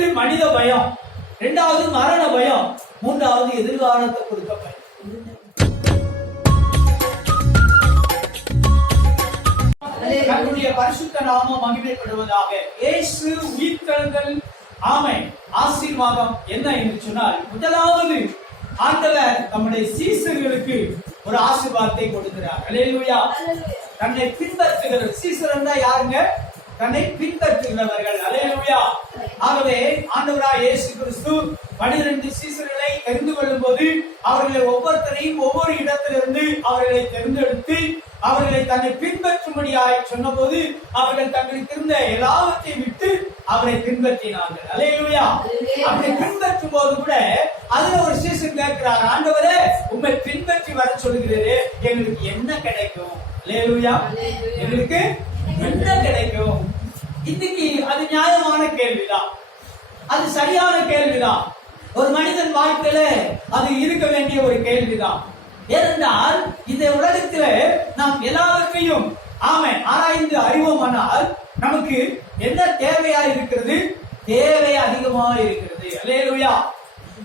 ஒன்று மனித பயம் இரண்டாவது மரண பயம் மூன்றாவது எதிர்காலத்தை கொடுக்க பயம். கர்த்தருடைய பரிசுத்த நாமம் மகிமைப்படுவதாக இயேசு உயிர்த்தெழுதல். ஆமை ஆசீர்வாதம் என்ன என்று சொன்னால் முதலாவது ஆண்டவர் நம்முடைய சீசர்களுக்கு ஒரு ஆசீர்வாதத்தை கொடுக்கிறார். தன்னை பின்பற்றுகிற சீசர் என்றா யாருங்க? தன்னை பின்பற்றுகிறவர்கள். அல்லேலூயா ஆகவே ஆண்டவராய் இயேசு கிறிஸ்து பனிரெண்டு சீசர்களை தெரிந்து கொள்ளும் போது அவர்களை ஒவ்வொருத்தரையும் ஒவ்வொரு இடத்திலிருந்து அவர்களை தேர்ந்தெடுத்து அவர்களை தன்னை பின்பற்றும்படியாய் சொன்னபோது அவர்கள் தங்களுக்கு இருந்த எல்லாவற்றையும் விட்டு அவரை பின்பற்றினார்கள். அல்லேலூயா அப்படி பின்பற்றும் போது கூட அதுல ஒரு சீசன் கேட்கிறார். ஆண்டவரே உண்மை பின்பற்றி வர சொல்கிறீரே எங்களுக்கு என்ன கிடைக்கும்? அல்லேலூயா எங்களுக்கு என்ன கிடைக்கும்? இன்னைக்கு அது நியாயமான கேள்விதான் அது சரியான கேள்விதான் ஒரு மனிதன் வாழ்க்கையில அது இருக்க வேண்டிய ஒரு கேள்விதான் ஏனென்றால் இந்த உலகத்துல நாம் எல்லாவற்றையும் ஆமை ஆராய்ந்து அறிவோமானால் நமக்கு என்ன தேவையா இருக்கிறது? தேவை அதிகமா இருக்கிறது. அல்லேலூயா.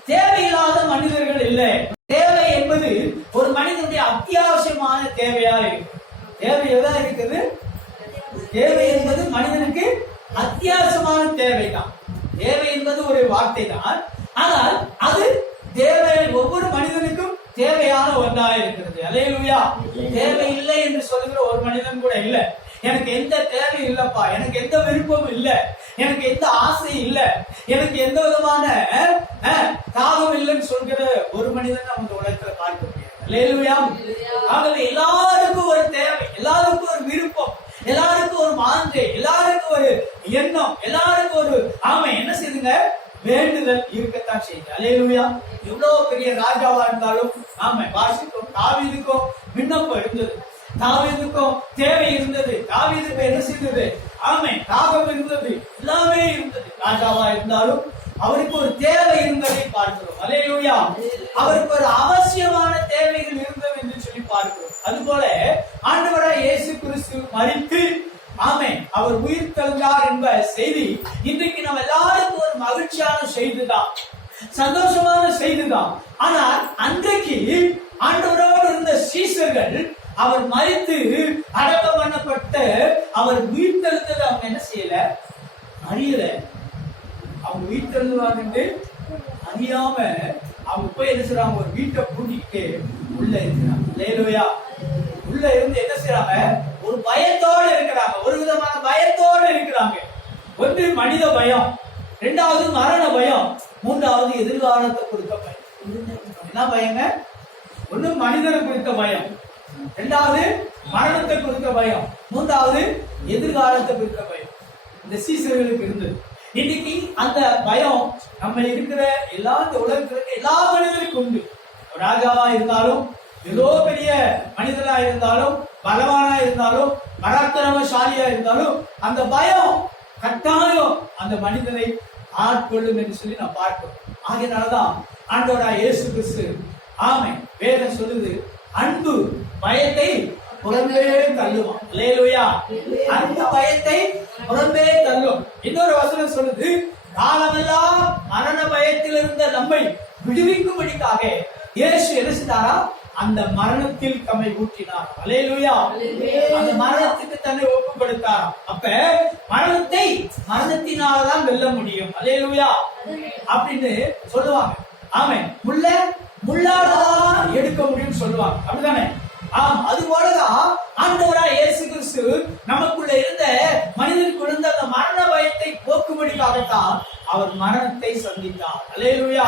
தேவையில்லாத மனிதர்கள் இல்லை. தேவை என்பது ஒரு மனிதனுடைய அத்தியாவசியமான தேவையா இருக்கு. தேவை எதா இருக்குது? தேவை என்பது மனிதனுக்கு அத்தியாவசியமான தேவைதான். தேவை என்பது ஒரு வார்த்தை தான் ஆனால் அது தேவை ஒவ்வொரு மனிதனுக்கும் தேவையான ஒன்றா இருக்கிறது. அலையலுயா தேவை இல்லை என்று சொல்லுகிற ஒரு மனிதன் கூட இல்ல. எனக்கு எந்த தேவை இல்லப்பா. எனக்கு எந்த விருப்பமும் இல்ல. எனக்கு எந்த ஆசை இல்ல. எனக்கு எந்த விதமான தாகம் இல்லைன்னு சொல்கிற ஒரு மனிதன் நம்ம இந்த உலகத்துல பார்க்க முடியாது. ஆகவே எல்லாருக்கும் ஒரு தேவை எல்லாருக்கும் ஒரு விருப்பம். எல்லாருக்கும் ஒரு மாந்தை எல்லாருக்கும் ஒரு எண்ணம் எல்லாருக்கும் ஒரு ஆமை. என்ன செய்யுங்க வேண்டுதல் இருக்கத்தான் செய்யுங்க அல்லேலூயா. எவ்வளவு பெரிய ராஜாவா இருந்தாலும் ஆமை வாசிக்கும் தாவீதுக்கும் விண்ணப்பம் இருந்தது. தாவீதுக்கும் தேவை இருந்தது. தாவீதுக்கு என்ன செய்தது? ஆமை தாகம் இருந்தது. எல்லாமே இருந்தது. ராஜாவா இருந்தாலும் அவருக்கு ஒரு தேவை இருந்ததை பார்க்கிறோம். அல்லேலூயா. அவருக்கு ஒரு அவசியமான தேவைகள் இருந்தது என்று சொல்லி பார்க்கிறோம். அதுபோல ஆண்டவராய் இயேசு கிறிஸ்து மறித்து ஆமே அவர் உயிர் தெழுந்தார் என்ப செய்தி இன்றைக்கு நம்ம எல்லாருக்கும் ஒரு மகிழ்ச்சியான செய்திதான். சந்தோஷமான செய்திதான். ஆனால் அன்றைக்கு ஆண்டவரோடு இருந்த சீசர்கள் அவர் மறித்து அடக்கம் பண்ணப்பட்ட அவர் உயிர் தெழுந்ததை அவங்க என்ன செய்யல? அறியல. அவங்க உயிர் தெழுந்துவாங்க அறியாம அவங்க போய் என்ன செய்றாங்க? ஒரு வீட்டை பூட்டிக்கிட்டு உள்ள இருக்கிறாங்க. லேலுயா உள்ள இருந்து என்ன செய்யறாங்க ஒரு பயத்தோட இருக்கிறாங்க. ஒரு விதமான பயத்தோட இருக்கிறாங்க. ஒன்று மனித பயம் இரண்டாவது மரண பயம் மூன்றாவது எதிர்காலத்தை கொடுக்க பயம். என்ன பயங்க? ஒண்ணு மனிதனை குறித்த பயம் இரண்டாவது மரணத்தை குறித்த பயம் மூன்றாவது எதிர்காலத்தை குறித்த பயம். இந்த சீசர்களுக்கு இருந்தது இன்னைக்கு அந்த பயம் நம்ம இருக்கிற எல்லா இந்த உலகத்துல இருக்க எல்லா மனிதருக்கும் உண்டு. ராஜாவா இருந்தாலும் ஏதோ பெரிய மனிதனா இருந்தாலும் பலவானா இருந்தாலும் பராக்கிரமசாலியா இருந்தாலும் அந்த பயம் கட்டாயம் அந்த மனிதனை ஆட்கொள்ளும் என்று சொல்லி நான் பார்க்கிறோம். ஆகையினாலதான் ஆண்டவரா இயேசு கிறிஸ்து ஆமை வேதம் சொல்லுது அன்பு பயத்தை புறம்பே தள்ளுவான். அல்லேலூயா. அன்பு பயத்தை புறம்பே தள்ளும். இன்னொரு வசனம் சொல்லுது காலமெல்லாம் மரண பயத்தில் இருந்த நம்மை விடுவிக்கும்படிக்காக இயேசு என்ன செஞ்சாரா அந்த மரணத்தில் தம்மை ஊற்றினார் அலேலுயா அந்த மரணத்துக்கு தன்னை ஒப்பு கொடுத்தார் அப்ப மரணத்தை மரணத்தினாலதான் வெல்ல முடியும். அலேலுயா அப்படின்னு சொல்லுவாங்க. ஆமே முள்ள முள்ளாலதான் எடுக்க முடியும்னு சொல்லுவாங்க. அப்படிதானே? ஆம் அது போலதான் ஆண்டவரா இயேசு கிறிஸ்து நமக்குள்ள இருந்த மனிதனுக்கு இருந்த அந்த மரண பயத்தை போக்கும்படிக்காகத்தான் அவர் மரணத்தை சந்தித்தார். அலேலுயா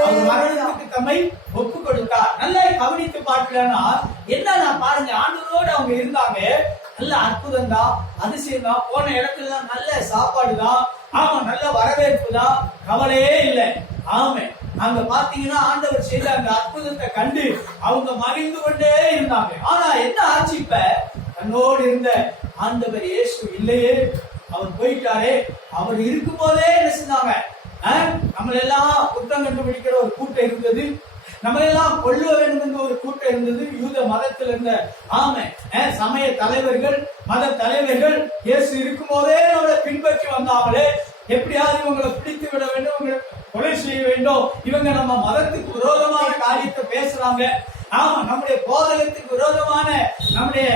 அவர் மரணத்துக்கு தம்மை ஒப்பு கொடுத்தார் நல்லா கவனித்து பார்க்கலன்னா என்ன நான் பாருங்க ஆண்டவரோடு அவங்க இருந்தாங்க. நல்ல அற்புதம் தான் அதிசயம் தான் போன இடத்துல எல்லாம் நல்ல சாப்பாடு தான் ஆமா நல்ல வரவேற்பு தான் கவலையே இல்லை. ஆமே அங்க பாத்தீங்கன்னா ஆண்டவர் செய்த அந்த அற்புதத்தை கண்டு அவங்க மகிழ்ந்து கொண்டே இருந்தாங்க. ஆனா என்ன ஆச்சு இப்ப? தன்னோடு இருந்த ஆண்டவர் இயேசு இல்லையே. அவர் போயிட்டாரே. அவர் இருக்கும் போதே என்ன செஞ்சாங்க? நம்மள நம்மளெல்லாம் குற்றம் கண்டுபிடிக்கிற ஒரு கூட்டம் இருந்தது. நம்மளெல்லாம் கொல்ல வேண்டும் என்ற ஒரு கூட்டம் இருந்தது. யூத மதத்தில் இருந்த ஆமை சமய தலைவர்கள் மத தலைவர்கள் இயேசு இருக்கும் போதே நம்மளை பின்பற்றி வந்தாங்களே. எப்படியாவது இவங்களை பிடித்து விட வேண்டும். கொலை செய்ய வேண்டும். இவங்க நம்ம மதத்துக்கு விரோதமான காரியத்தை பேசுறாங்க. ஆமா நம்முடைய போதகத்துக்கு விரோதமான நம்முடைய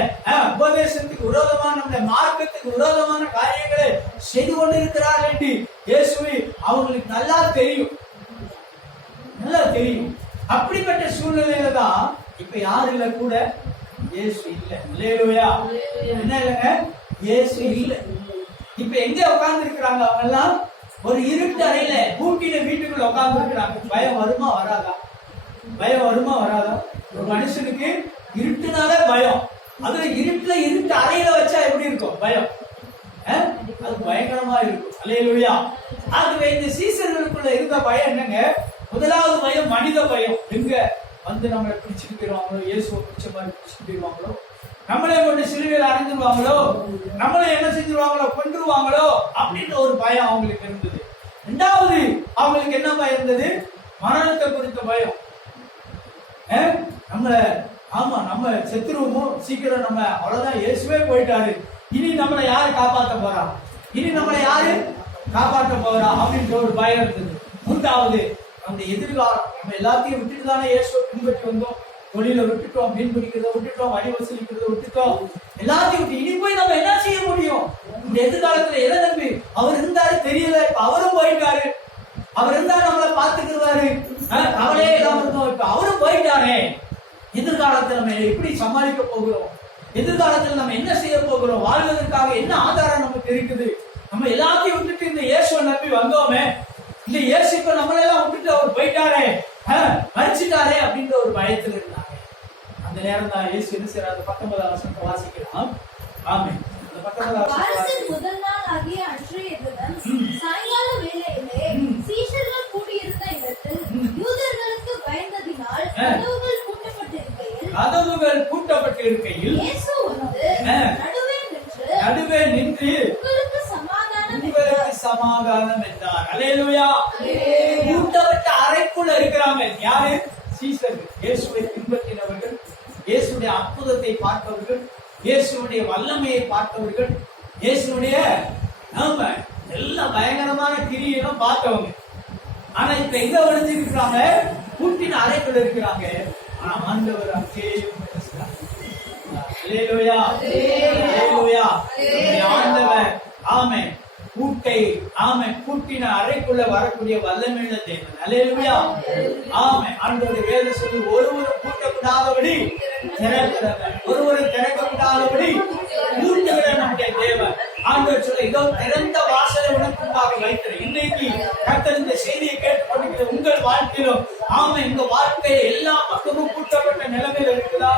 உபதேசத்துக்கு விரோதமான நம்முடைய மார்க்கத்துக்கு விரோதமான காரியங்களை செய்து கொண்டிருக்கிறார்கள் என்று இயேசுவை அவங்களுக்கு நல்லா தெரியும். நல்லா தெரியும். அப்படிப்பட்ட சூழ்நிலையில தான் இப்ப யாரு இல்ல கூட இயேசு இல்ல. இல்லையா என்ன இல்லைங்க? இயேசு இல்ல. இப்ப எங்க உட்கார்ந்து இருக்கிறாங்க அவங்க எல்லாம் ஒரு இருட்டு அறையில பூட்டின வீட்டுக்குள்ள உட்கார்ந்து இருக்கிறாங்க பயம் வருமா வராதா? பயம் வருமா வராதா? ஒரு மனுஷனுக்கு இருட்டுனாலே பயம். அதுல இருட்டுல இருட்டு அறையில வச்சா எப்படி இருக்கும்? பயம். அது பயங்கரமா இருக்கும். அல்லேலூயா. ஆகவே இந்த சீசர்களுக்குள்ள இருந்த பயம் என்னங்க? முதலாவது பயம் மனித பயம். எங்க வந்து நம்மளை பிடிச்சிட்டு போயிடுவாங்களோ இயேசுவை பிடிச்ச மாதிரி பிடிச்சிட்டு போயிடுவாங்களோ நம்மளே கொண்டு சிலுவையில் அடைஞ்சிருவாங்களோ? நம்மளை என்ன செஞ்சிருவாங்களோ? கொண்டுருவாங்களோ அப்படின்ற ஒரு பயம் அவங்களுக்கு இருந்தது. ரெண்டாவது அவங்களுக்கு என்ன பயம் இருந்தது? மரணத்தை குறித்த பயம். அஹ்? நம்மள ஆமா நம்ம செத்துருவோமோ? சீக்கிரம் நம்ம அவ்வளவுதான் இயேசுவே போயிட்டாரு. இனி நம்மளை யாரு காப்பாற்ற போறா? இனி நம்மளை யாரு காப்பாற்ற போறா? அப்படின்ற ஒரு பயம் இருந்தது. மூன்றாவது நம்ம எதிர்காலம் நம்ம எல்லாத்தையும் விட்டுட்டு தானே இயேசுவை பின்பற்றி வந்தோம்? தொழில விட்டுட்டோம் மீன் பிடிக்கிறத விட்டுட்டோம் வழி வசூலிக்கிறத விட்டுட்டோம். எல்லாத்தையும் விட்டு இனி போய் நம்ம என்ன செய்ய முடியும்? இந்த எதிர்காலத்துல எதை நம்பி? அவர் இருந்தாரு தெரியல. இப்ப அவரும் போயிட்டாரு. அவர் இருந்தா நம்மளை பாத்துக்கிறாரு அஹ், கவலையே இல்லாம இருந்தோம். இப்ப அவரும் போயிட்டாரே. எதிர்காலத்துல நம்ம எப்படி சமாளிக்க போகிறோம்? எதிர்காலத்துல நம்ம என்ன செய்ய போகிறோம்? வாழ்வதற்காக என்ன ஆதாரம் நமக்கு இருக்குது? நம்ம எல்லாத்தையும் விட்டுட்டு இந்த இயேசுவை நம்பி வந்தோமே. இந்த இயேசு இப்ப நம்மளெல்லாம் விட்டுட்டு அவர் போயிட்டாரே. மறிச்சிட்டாரே அப்படின்ற ஒரு பயத்துல இருந்தாங்க அந்த நேரம் தான் இயேசு என்ன செய்யறாரு பத்தொன்பதாம் வருஷத்தை வாசிக்கலாம் ஆமே அந்த பத்தொன்பதாம் முதல் நாள் ஆகிய அன்றைய தினம். சாயங்கால வேளையிலே. சீஷர்கள் கூடியிருந்த இடத்தில். யூதர்களுக்கு பயந்ததினால். கதவுகள் பூட்டப்பட்டிருக்கையில் கதவுகள் பூட்டப்பட்டு இருக்கையில் இயேசு வந்து ஆ. நடுவே நின்று நடுவே நின்று உங்களுக்கு சமாதானம் உங்களுக்கு என்றார். சமாதானம் என்றார். Hallelujah hallelujah. கூட்டப்பட்ட அறைக்குள்ள இருக்கிறாங்க. யாரு? சீசர்கள். இயேசுவை பின்பற்றினவர்கள் இயேசுடைய அற்புதத்தை பார்த்தவர்கள் இயேசுடைய வல்லமையை பார்த்தவர்கள் இயேசுடைய நாம எல்லாம் பயங்கரமான கிரியெல்லாம் பார்த்தவங்க. ஆனா இப்ப எங்க ஒளிஞ்சிருக்கிறாங்க கூட்டின அறைக்குள்ள இருக்கிறாங்க. ஆனா ஆண்டவர் அங்கேயும். அல்லேலூயா அல்லேலூயா நம்முடைய ஆண்டவர் ஆமே கூட்டை கூட்டின அறைக்குள்ள வரக்கூடிய வல்லமையுள்ள தேவன். அல்லேலூயா ஆமே ஆண்டவர் வேத சொல்லி ஒருவரும் கூட்டக்கூடாதபடி திறக்கிறவர் ஒருவரும் திறக்கப்படாதபடி கூட்டுகிற நம்முடைய தேவன். ஆண்டவர் சொல்ல இதோ திறந்த வாசலை உனக்குமாக வைக்கிறேன். இன்னைக்கு கத்தர் இந்த செய்தியை கேட்டுக்கொண்டிருக்கிற உங்கள் வாழ்க்கையிலும் ஆமை இந்த வாழ்க்கையை எல்லா பக்கமும் கூட்டப்பட்ட நிலைமையில் இருக்குதா?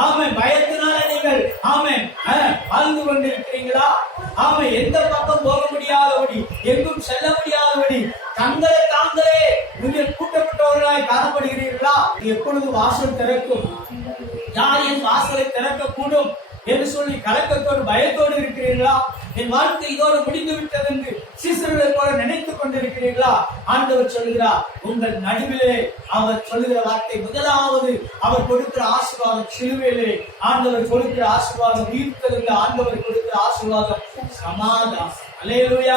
ஆமை பயத்தினால நீங்கள் ஆமை அஹ், வாழ்ந்து கொண்டிருக்கிறீங்களா? ஆமை எந்த பக்கம் முடியாதபடி எங்கும் செல்ல முடியாதபடி தங்களை தாங்களே நீங்கள் கூட்டப்பட்டவர்களாய் காணப்படுகிறீர்களா? எப்பொழுது வாசல் திறக்கும். யார் என் வாசலை திறக்கக்கூடும் என்று சொல்லி கலக்கத்தோடு பயத்தோடு இருக்கிறீர்களா? என் வாழ்க்கை இதோடு முடிந்து விட்டது என்று சீசர்களை போல நினைத்துக் கொண்டிருக்கிறீர்களா? ஆண்டவர் சொல்கிறார் உங்கள் நடுவிலே அவர் சொல்லுகிற வார்த்தை முதலாவது அவர் கொடுக்கிற ஆசீர்வாதம் சிலுவையிலே. ஆண்டவர் கொடுக்கிற ஆசீர்வாதம் உயிர்த்தெழுந்த ஆண்டவர் கொடுக்கிற ஆசீர்வாதம் சமாதானம். அலேலுயா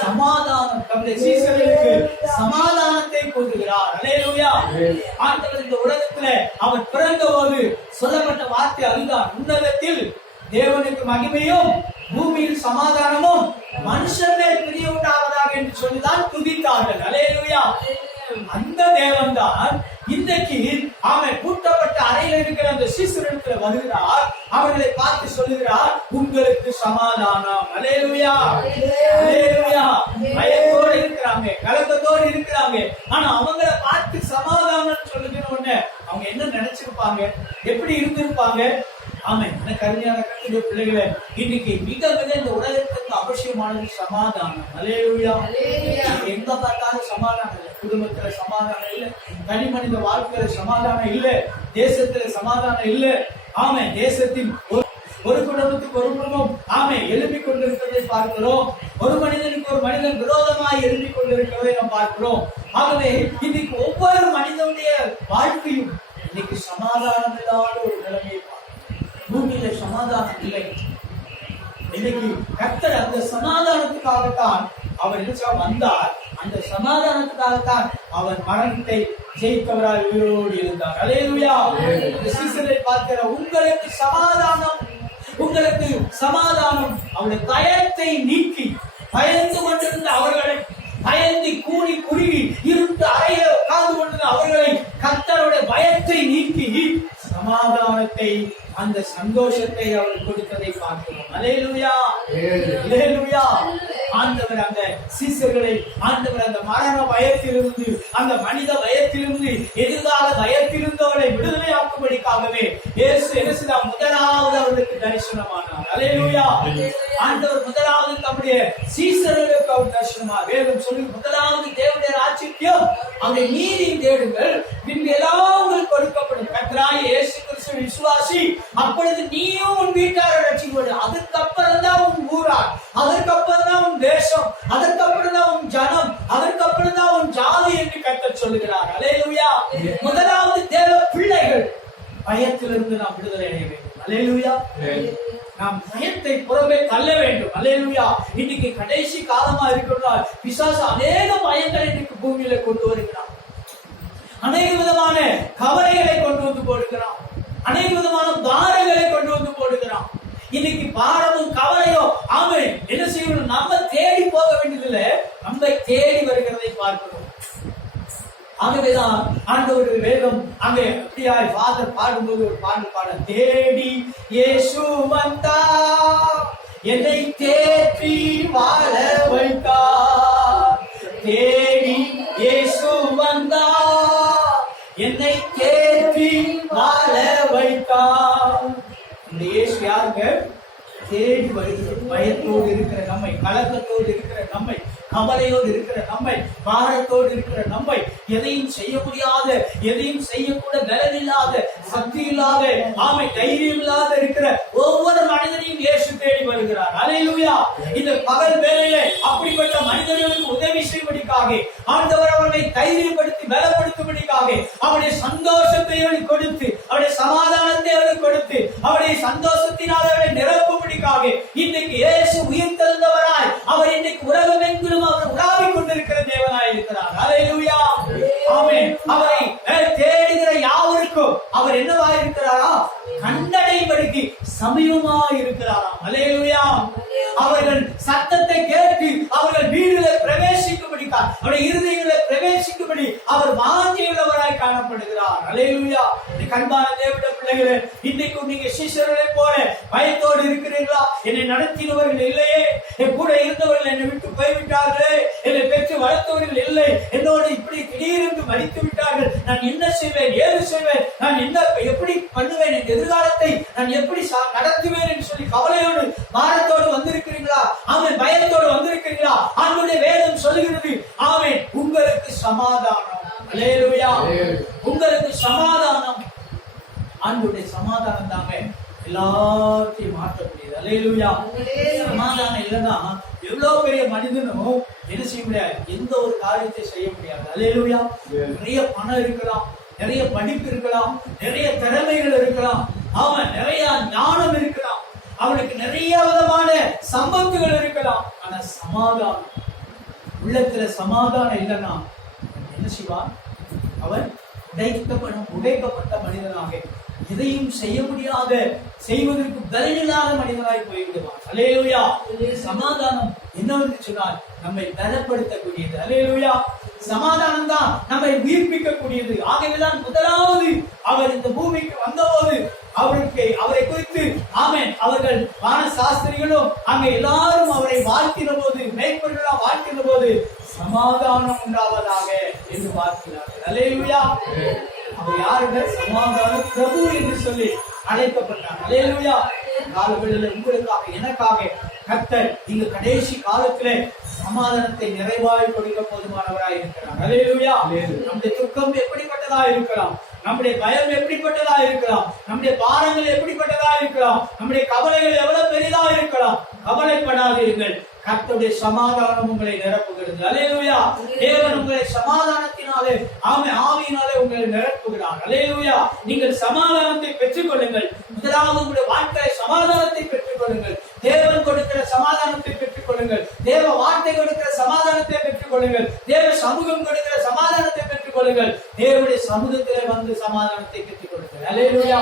சமாதானம். தம்முடைய சீசர்களுக்கு சமாதானத்தை கொடுக்கிறார் அலேலுயா ஆண்டவர் இந்த உலகத்துல அவர் பிறந்த போது சொல்லப்பட்ட வார்த்தை அதுதான். உன்னதத்தில் தேவனுக்கு மகிமையும் பூமியில் சமாதானமும் மனுஷன் மேல் பிரிய உண்டாவதாக என்று சொல்லிதான் துதித்தார்கள். அலேலுயா அந்த தேவன் தான் இன்றைக்கு அவன் கூட்டப்பட்ட அறையில் இருக்கிற அந்த சீசரிடத்துல வருகிறார். அவர்களை பார்த்து சொல்லுகிறார் உங்களுக்கு சமாதானம். அலேலுயா அலேலுயா பயத்தோடு இருக்கிறாங்க கலக்கத்தோடு இருக்கிறாங்க. ஆனா அவங்கள பார்த்து சமாதானம் சொல்லுகிற உடனே அவங்க என்ன நினைச்சிருப்பாங்க? எப்படி இருந்திருப்பாங்க? ஆமா என்ன கருமையான கட்டுடைய பிள்ளைகளை இன்னைக்கு மிக மிக இந்த உலகத்துக்கு அவசியமானது சமாதானம். அலேலுயா எங்க பார்த்தாலும் சமாதானம் இல்லை. குடும்பத்துல சமாதானம் இல்லை. தனி மனித வாழ்க்கையில சமாதானம் இல்லை. தேசத்துல சமாதானம் இல்லை. ஆமா தேசத்தின் ஒரு குடும்பத்துக்கு ஒரு குடும்பம். ஆமை எழுப்பிக் கொண்டிருக்கிறதை பார்க்கிறோம். ஒரு மனிதனுக்கு ஒரு மனிதன் விரோதமாய் எழுப்பிக் கொண்டிருக்கிறதை நாம் பார்க்கிறோம். ஆகவே இன்னைக்கு ஒவ்வொரு மனிதனுடைய வாழ்க்கையும் இன்னைக்கு சமாதானம் இல்லாத ஒரு நிலைமையை பார்க்கிறோம். பூமியில சமாதானம் இல்லை. இன்னைக்கு கர்த்தர் அந்த சமாதானத்துக்காகத்தான் அவர் என்ன வந்தார். அந்த சமாதானத்துக்காகத்தான் அவர் மரணத்தை ஜெயித்தவராய் உயிரோடு இருந்தார். அலேலுயா சீசனை பார்க்கிற உங்களுக்கு சமாதானம் உங்களுக்கு சமாதானம். அவருடைய பயத்தை நீக்கி பயந்து கொண்டிருந்த அவர்களை பயந்து கூடி குருவி இருட்டு அறையில உட்கார்ந்து கொண்டிருந்த அவர்களை கத்தருடைய பயத்தை நீக்கி சமாதானத்தை அந்த சந்தோஷத்தை அவர் கொடுத்ததை பார்க்கிறோம். அலேலுயா அலேலுயா ஆண்டவர் அந்த சீசர்களை ஆண்டவர் அந்த மரண பயத்திலிருந்து அந்த மனித பயத்திலிருந்து எதிர்கால பயத்திலிருந்து விடுதலை விடுதலையாக்கும்படிக்காகவே இயேசு என்ன செய்தார் முதலாவது அவர்களுக்கு தரிசனமானார். அலேலுயா ஆண்டவர் முதலாவது தம்முடைய சீசர்களுக்கு அவர் தரிசனமா வேதம் சொல்லி முதலாவது தேவனுடைய ராஜ்யத்தையும் அவருடைய நீதியும் தேடுங்கள். பின்பு எல்லாம் உங்களுக்கு கொடுக்கப்படும். கத்ராய் இயேசு கிறிஸ்து விசுவாசி அப்பொழுது நீயும் உன் வீட்டாரை ரட்சிக்கப்படு அதுக்கப்புறம் தான் உன் ஊரார் தேசம் அதற்கப்புறம் தான் உன் ஜனம் அதற்கப்புறம் தான் உன் ஜாதி என்று கத்த சொல்லுகிறார். அலேலுயா முதலாவது தேவ பிள்ளைகள். பயத்திலிருந்து நாம் விடுதலை அடைய வேண்டும். அலேலுயா நாம் பயத்தை புறமே தள்ள வேண்டும். அல்லேலூயா இன்னைக்கு கடைசி காலமா இருக்கிறதால் பிசாசு அநேக பயங்களை இன்னைக்கு பூமியில கொண்டு வருகிறான். அநேக விதமான கவலைகளை கொண்டு வந்து போடுகிறான். அநேக விதமான பாரங்களை கொண்டு வந்து போடுகிறான். இன்னைக்கு பாரமும் கவலையோ ஆமே என்ன செய்யணும்? நம்ம தேடி போக வேண்டியதில்லை. நம்மை தேடி வருகிறதை பார்க்கிறோம். ஆகவேதான் ஆண்டவர் வேகம் அங்கே அப்படியாய் ஃபாதர் பாடும்போது ஒரு பாடல் பாட தேடி இயேசு வந்தா என்னை தேற்றி வாழ வைத்தா தேடி இயேசு வந்தா பாருங்க தேடி வருகிறது. பயத்தோடு இருக்கிற நம்மை கலக்கத்தோடு இருக்கிற நம்மை. கவலையோடு இருக்கிற நம்மை பாரத்தோடு இருக்கிற நம்மை எதையும் செய்ய முடியாத எதையும் செய்யக்கூட நிலவில்லாத இல்லாத சக்தி இல்லாத ஆமை தைரியம் இல்லாத இருக்கிற ஒவ்வொரு மனிதனையும் இயேசு தேடி வருகிறார். அலையிலுயா. இந்த பகல் வேலையில அப்படிப்பட்ட மனிதர்களுக்கு உதவி செய்வதற்காக ஆண்டவர் அவர்களை தைரியப்படுத்தி பலப்படுத்தும்படிக்காக அவருடைய சந்தோஷத்தை அவர்களுக்கு கொடுத்து அவருடைய சமாதானத்தை அவர்களுக்கு கொடுத்து அவருடைய சந்தோஷத்தினால் அவர்களை நிரப்பும்படிக்காக இன்னைக்கு இயேசு உயிர் தந்தவராய் அவர் இன்னைக்கு உலகம் எங்கிலும் அவர் உலாவிக் கொண்டிருக்கிற தேவனாய் இருக்கிறார். அலையிலுயா ஆமென் அவரை தேடுகிற யாவருக்கும் அவர் என்னவாய் இருக்கிறாரா கண்டடைபடிக்கு சமயமாய் இருக்கிறாராம் அலையிலுயா அவர்கள் சத்தத்தை கேட்டு அவர்கள் வீடுகளை பிரவேசிக்கும்படிக்கார் அவருடைய இருதயங்களை பிரவேசிக்கும்படி அவர் வாஞ்சியுள்ளவராய் காணப்படுகிறார். அலையுயா கண்பான தேவட பிள்ளைகளே இன்னைக்கும் நீங்க சீசர்களை போல பயத்தோடு இருக்கிறீர்களா? என்னை நடத்தினவர்கள் இல்லையே. என் கூட இருந்தவர்கள் என்னை விட்டு போய்விட்டார்களே. என்னை பெற்று வளர்த்தவர்கள் இல்லை. என்னோடு இப்படி திடீரென்று மறித்து விட்டார்கள். நான் என்ன செய்வேன்? ஏது செய்வேன்? நான் என்ன எப்படி பண்ணுவேன்? என் எதிர்காலத்தை நான் எப்படி சா- நடத்துவேன் என்று சொல்லி கவலையோடு பாரத்தோடு வந்திருக்கிறீங்களா ஆமென் பயத்தோடு வந்திருக்கிறீங்களா ஆண்டுடைய வேதம் சொல்லுகிறது ஆமென் உங்களுக்கு சமாதானம். உங்களுக்கு சமாதானம். ஆண்டுடைய சமாதானம் தாங்க எல்லாத்தையும் மாற்றக்கூடியது. அல்லேலூயா. சமாதானம் இல்லைன்னா எவ்வளவு பெரிய மனிதனும் என்ன செய்ய முடியாது? எந்த ஒரு காரியத்தை செய்ய முடியாது. அல்லேலூயா. நிறைய பணம் இருக்கலாம் நிறைய படிப்பு இருக்கலாம் நிறைய திறமைகள் இருக்கலாம். அவன் நிறைய ஞானம் இருக்கலாம். அவனுக்கு நிறைய விதமான சம்பத்துகள் இருக்கலாம். ஆனா சமாதானம். உள்ளத்துல சமாதானம் இல்லைன்னா என்ன செய்வான் அவன் உடைக்கப்பட உடைக்கப்பட்ட மனிதனாக எதையும் செய்ய முடியாத செய்வதற்கு பலனில்லாத மனிதனாய் போய்விடுவான். அலேலுயா சமாதானம் என்னவென்று சொன்னால் நம்மை பலப்படுத்தக்கூடியது அலேலுயா சமாதானம் தான் நம்மை உயிர்ப்பிக்கக்கூடியது. ஆகவேதான் முதலாவது அவர் இந்த பூமிக்கு வந்தபோது அவருக்கு அவரை குறித்து ஆமென் அவர்கள் வான சாஸ்திரிகளும் அங்க எல்லாரும் அவரை வாழ்த்தின போது மேய்ப்பர்களாம் வாழ்த்தின போது சமாதானம் உண்டாவதாக என்று பார்க்கிறார்கள். அலேலுயா அவர் யாருங்க? சமாதான பிரபு என்று சொல்லி அழைக்கப்பட்டார் அலேலுயா காலங்களில் உங்களுக்காக எனக்காக கத்தர் இங்கு கடைசி காலத்துல சமாதானத்தை நிறைவாய் கொடுக்க போதுமானவராய் இருக்கிறார். அலேலுயா நம்முடைய துக்கம் எப்படிப்பட்டதா இருக்கலாம்? நம்முடைய பயம் எப்படிப்பட்டதா இருக்கலாம்? நம்முடைய பாரங்கள் எப்படிப்பட்டதா இருக்கலாம்? நம்முடைய கவலைகள் எவ்வளவு பெரிதா இருக்கலாம்? கவலைப்படாதீர்கள் கர்த்தருடைய சமாதானம் உங்களை நிரப்புகிறது. அலேலுயா தேவன் உங்களை சமாதானத்தினாலே ஆமை ஆவியினாலே உங்களை நிரப்புகிறார். அலேலுயா நீங்கள் சமாதானத்தை பெற்றுக் கொள்ளுங்கள் முதலாவது உங்களுடைய வாழ்க்கையை சமாதானத்தை பெற்றுக் கொள்ளுங்கள் தேவன் கொடுக்கிற சமாதானத்தை கொள்ளுங்கள் தேவ வார்த்தை கொடுக்கிற சமாதானத்தை பெற்றுக் கொள்ளுங்கள். தேவ சமூகம் கொடுக்கிற சமாதானத்தை பெற்றுக் கொள்ளுங்கள். தேவனுடைய சமூகத்தில வந்து சமாதானத்தை பெற்றுக் கொள்ளுங்கள். அலையிலுயா.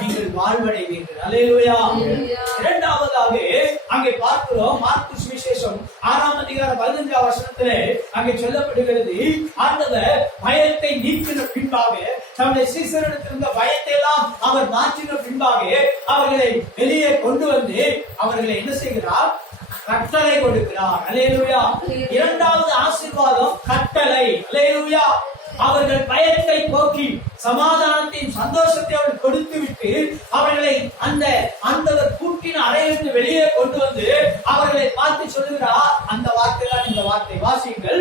நீங்கள் வாழ்வடைவீர்கள். அலையிலுயா. இரண்டாவதாக அங்கே பார்க்கிறோம் மார்க்கு சுவிசேஷம் ஆறாம் அதிகார பதினஞ்சாம் வருஷத்திலே அங்கே சொல்லப்படுகிறது ஆண்டவர் பயத்தை நீக்கின பின்பாக தம்முடைய சீசரிடத்திருந்த பயத்தை எல்லாம் அவர் மாற்றின பின்பாக அவர்களை வெளியே கொண்டு வந்து அவர்களை என்ன செய்கிறார்? கட்டளை கொடுக்கிறார். அலேலுயா இரண்டாவது ஆசீர்வாதம் கட்டளை. அலேலுயா அவர்கள் பயத்தை போக்கி சமாதானத்தையும் சந்தோஷத்தை அவர்கள் கொடுத்து விட்டு அவர்களை அந்த ஆண்டவர் கூட்டின அறையிலிருந்து வெளியே கொண்டு வந்து அவர்களை பார்த்து சொல்லுகிறார். அந்த வார்த்தை தான் இந்த வார்த்தை. வாசியுங்கள்.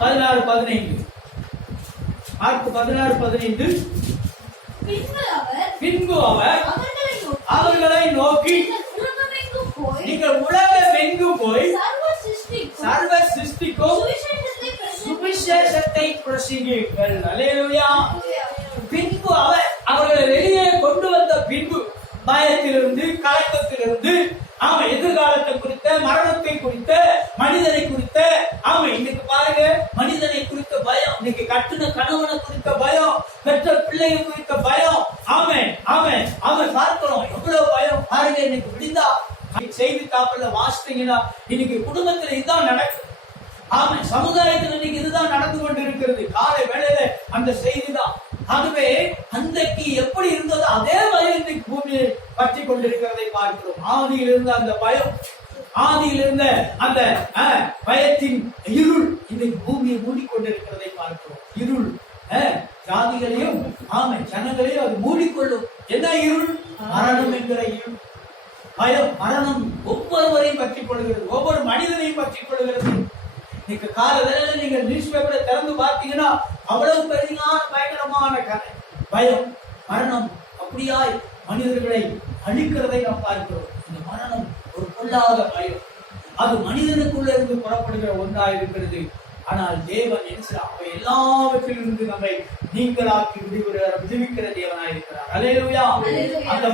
பதினாறு பதினைந்து. மார்க் பதினாறு பதினைந்து. பின்பு அவர் அவர்களை நோக்கி போய் நீங்கள் உலகமெங்கும் போய் சர்வ சிருஷ்டிக்கும் சுவிசேஷத்தை பிரசங்கியுங்கள். பின்பு அவர் அவர்களை வெளியே கொண்டு வந்த பின்பு பயத்திலிருந்து கலக்கத்திலிருந்து அவன் எதிர்காலத்தை குறித்த மரணத்தை குறித்த மனிதனை குறித்த அவன் இன்னைக்கு பாருங்க மனிதனை குறித்த பயம் இன்னைக்கு கட்டுன கணவனை குறித்த பயம் பெற்ற பிள்ளையை குறித்த பயம். அவன் அவன் அவன் பார்க்கிறோம். எவ்வளவு பயம். பாருங்க இன்னைக்கு விடிந்தா செய்தி தாக்கல வாசித்தீங்கன்னா இன்னைக்கு குடும்பத்துல இதுதான் நடக்குது. ஆமா சமுதாயத்தில் இன்னைக்கு இதுதான் நடந்து கொண்டிருக்கிறது. காலை வேளையில அந்த செய்தி தான் ஆகவே அன்றைக்கு எப்படி இருந்ததோ அதே பயம் இன்னைக்கு பூமியை பற்றி கொண்டிருக்கிறதை பார்க்கிறோம். ஆதியில் இருந்த அந்த பயம் ஆதியில் இருந்த அந்த பயத்தின் இருள் இன்னைக்கு பூமியை மூடிக்கொண்டிருக்கிறதை பார்க்கிறோம். இருள் ஜாதிகளையும் ஆமை ஜனங்களையும் அது மூடிக்கொள்ளும். என்ன இருள்? மரணம் என்கிற இருள். பயம் மரணம் ஒவ்வொருவரையும் பற்றிக் கொள்கிறது ஒவ்வொரு மனிதனையும் பற்றிக் கொள்கிறது. இன்னைக்கு கால வேளையில நீங்க நியூஸ் பேப்பரை திறந்து பார்த்தீங்கன்னா அவ்வளவு பெரியான பயங்கரமான கதை. பயம் மரணம் அப்படியாய் மனிதர்களை அழிக்கிறதை நாம் பார்க்கிறோம். இந்த மரணம் ஒரு பொல்லாத பயம். அது மனிதனுக்குள்ள இருந்து புறப்படுகிற ஒன்றா இருக்கிறது ஆனால் தேவன் என்ன? அவை எல்லாவற்றிலிருந்து நம்மை நீங்களாக்கி விடுகிற விடுவிக்கிற தேவனாய் இருக்கிறார் அலேலுயா அல்லேலூயா. அந்த